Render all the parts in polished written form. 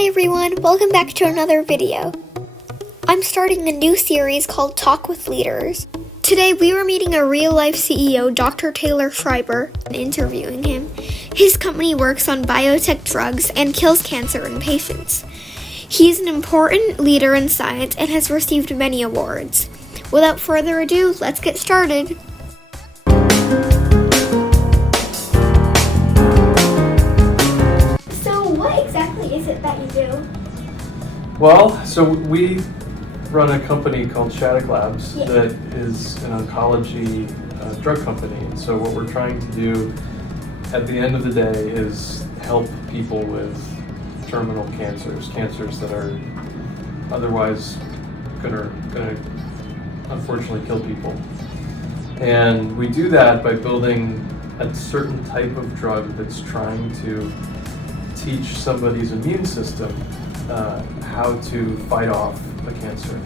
Hi everyone, welcome back to another video. I'm starting a new series called Talk with Leaders. Today we were meeting a real-life CEO, Dr. Taylor Schreiber, and interviewing him. His company works on biotech drugs and kills cancer in patients. He's an important leader in science and has received many awards. Without further ado, let's get started. So what exactly is it that you do? Well, so we run a company called Shattuck Labs Yeah. that is an oncology drug company. And so what we're trying to do at the end of the day is help people with terminal cancers that are otherwise gonna unfortunately kill people. And we do that by building a certain type of drug that's trying to teach somebody's immune system how to fight off a cancer.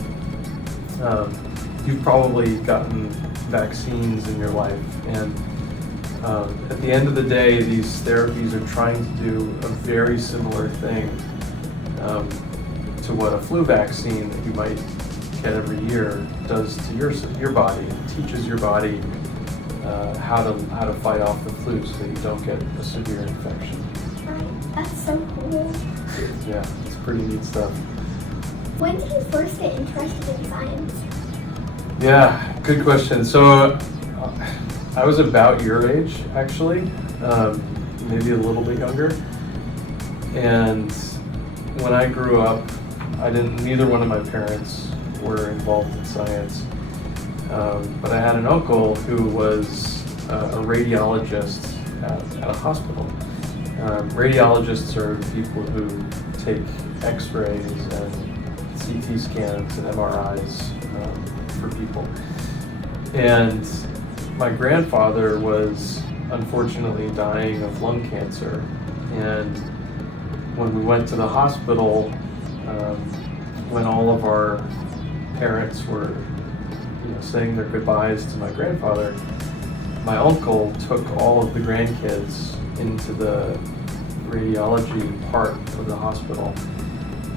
You've probably gotten vaccines in your life, and at the end of the day, these therapies are trying to do a very similar thing to what a flu vaccine that you might get every year does to your body. It teaches your body how to fight off the flu so that you don't get a severe infection. Right, that's so cool. Yeah, it's pretty neat stuff. When did you first get interested in science? Yeah, good question. So I was about your age, actually, maybe a little bit younger. And when I grew up, neither one of my parents were involved in science. But I had an uncle who was a radiologist at a hospital. Radiologists are people who take x-rays and CT scans and MRIs for people. And my grandfather was unfortunately dying of lung cancer. And when we went to the hospital, when all of our parents were saying their goodbyes to my grandfather, my uncle took all of the grandkids into the radiology part of the hospital.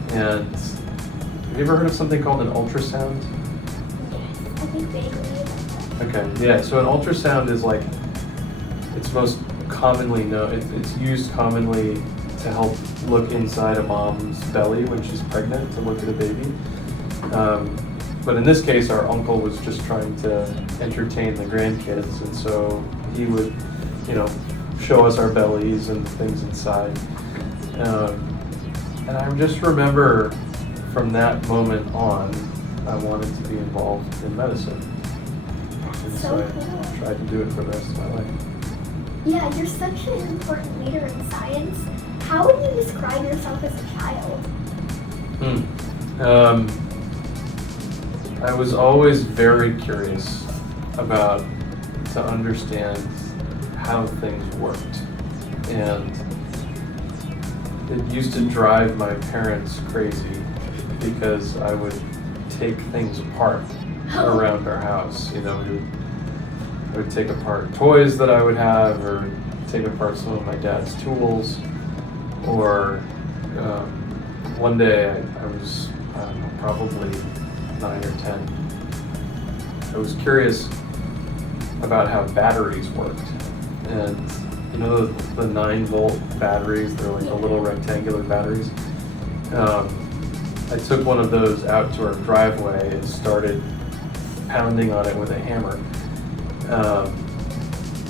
And have you ever heard of something called an ultrasound? Yes, I think vaguely. Okay, yeah, so an ultrasound is like, it's most commonly known, it's used commonly to help look inside a mom's belly when she's pregnant, to look at a baby. But in this case, our uncle was just trying to entertain the grandkids, and so he would, show us our bellies and things inside. And I just remember from that moment on, I wanted to be involved in medicine. And so I tried to do it for the rest of my life. Yeah, you're such an important leader in science. How would you describe yourself as a child? I was always very curious to understand how things worked. And it used to drive my parents crazy because I would take things apart around our house. I would take apart toys that I would have, or take apart some of my dad's tools. Or one day I was, probably 9 or 10. I was curious about how batteries worked. And the 9-volt batteries, they're like the little rectangular batteries. I took one of those out to our driveway and started pounding on it with a hammer.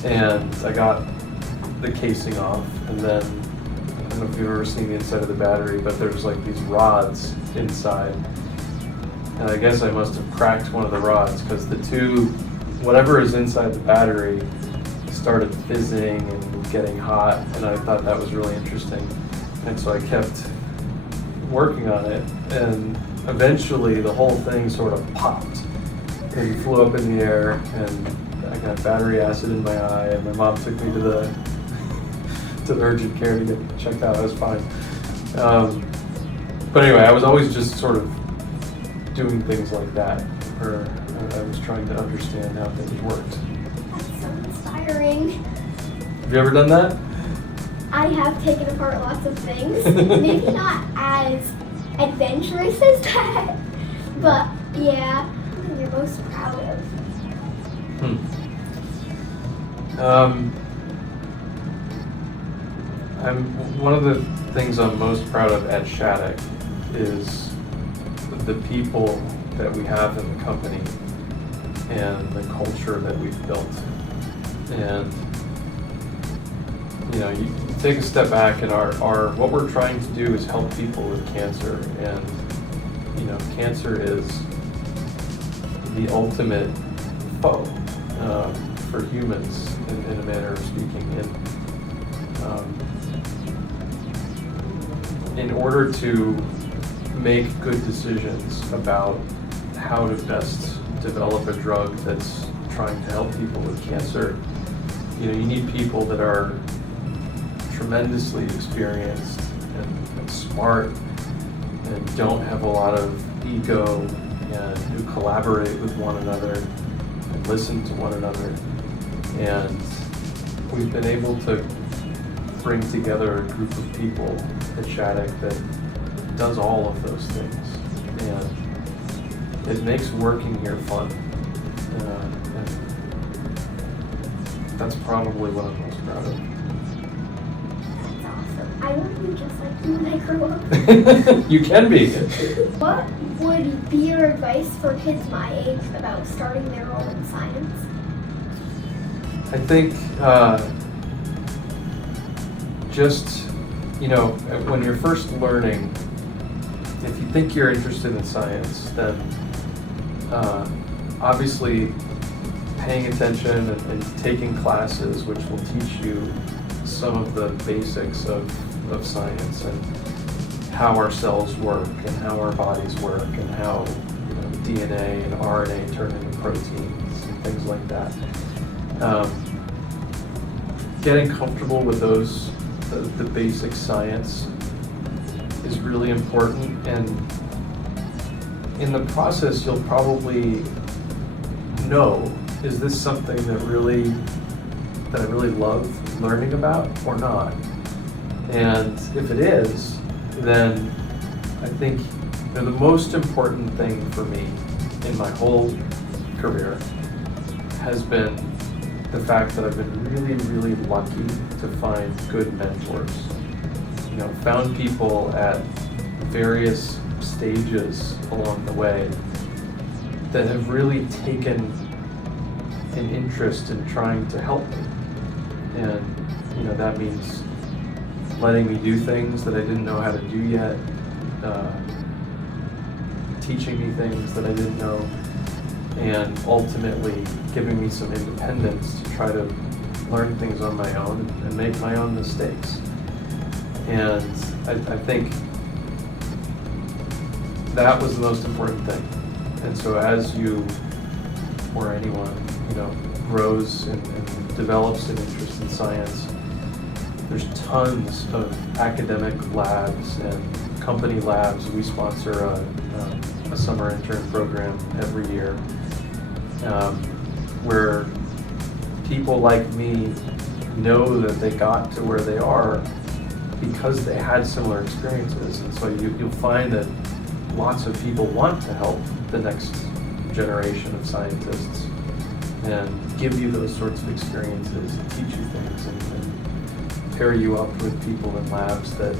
And I got the casing off, and then, I don't know if you've ever seen the inside of the battery, but there's like these rods inside. And I guess I must have cracked one of the rods because whatever is inside the battery started fizzing and getting hot, and I thought that was really interesting. And so I kept working on it, and eventually the whole thing sort of popped and flew up in the air, and I got battery acid in my eye, and my mom took me to the urgent care to get checked out. I was fine. But anyway, I was always just sort of doing things like that, where I was trying to understand how things worked. That's so inspiring. Have you ever done that? I have taken apart lots of things. Maybe not as as adventurous as that. But yeah, something you're most proud of. One of the things I'm most proud of at Shattuck is the people that we have in the company and the culture that we've built. And you take a step back, and our what we're trying to do is help people with cancer. And cancer is the ultimate foe for humans, in a manner of speaking. And in order to make good decisions about how to best develop a drug that's trying to help people with cancer, you need people that are tremendously experienced and smart and don't have a lot of ego, and who collaborate with one another and listen to one another. And we've been able to bring together a group of people at Shattuck that does all of those things, and it makes working here fun. And that's probably what I'm most proud of. I want to be just like you when I grow up. You can be. What would be your advice for kids my age about starting their own in science? I think when you're first learning, if you think you're interested in science, then obviously paying attention and taking classes which will teach you some of the basics of science and how our cells work and how our bodies work and how DNA and RNA turn into proteins and things like that. Getting comfortable with the basic science is really important, and in the process you'll probably know, is this something that I really love learning about or not? And if it is, then I think the most important thing for me in my whole career has been the fact that I've been really, really lucky to find good mentors. Found people at various stages along the way that have really taken an interest in trying to help me. And that means letting me do things that I didn't know how to do yet, teaching me things that I didn't know, and ultimately giving me some independence to try to learn things on my own and make my own mistakes. And I think that was the most important thing. And so as you, or anyone, grows and develops an interest in science, there's tons of academic labs and company labs. We sponsor a summer intern program every year where people like me know that they got to where they are because they had similar experiences. And so you'll find that lots of people want to help the next generation of scientists and give you those sorts of experiences and teach you things and pair you up with people in labs that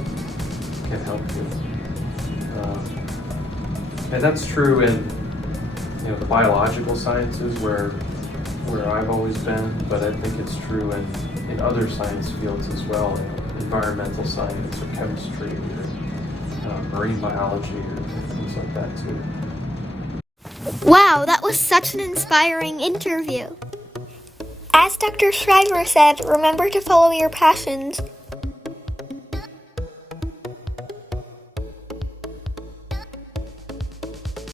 can help you. And that's true in the biological sciences where I've always been, but I think it's true in other science fields as well, environmental science or chemistry or marine biology or things like that too. Wow, that was such an inspiring interview. As Dr. Schreiber said, remember to follow your passions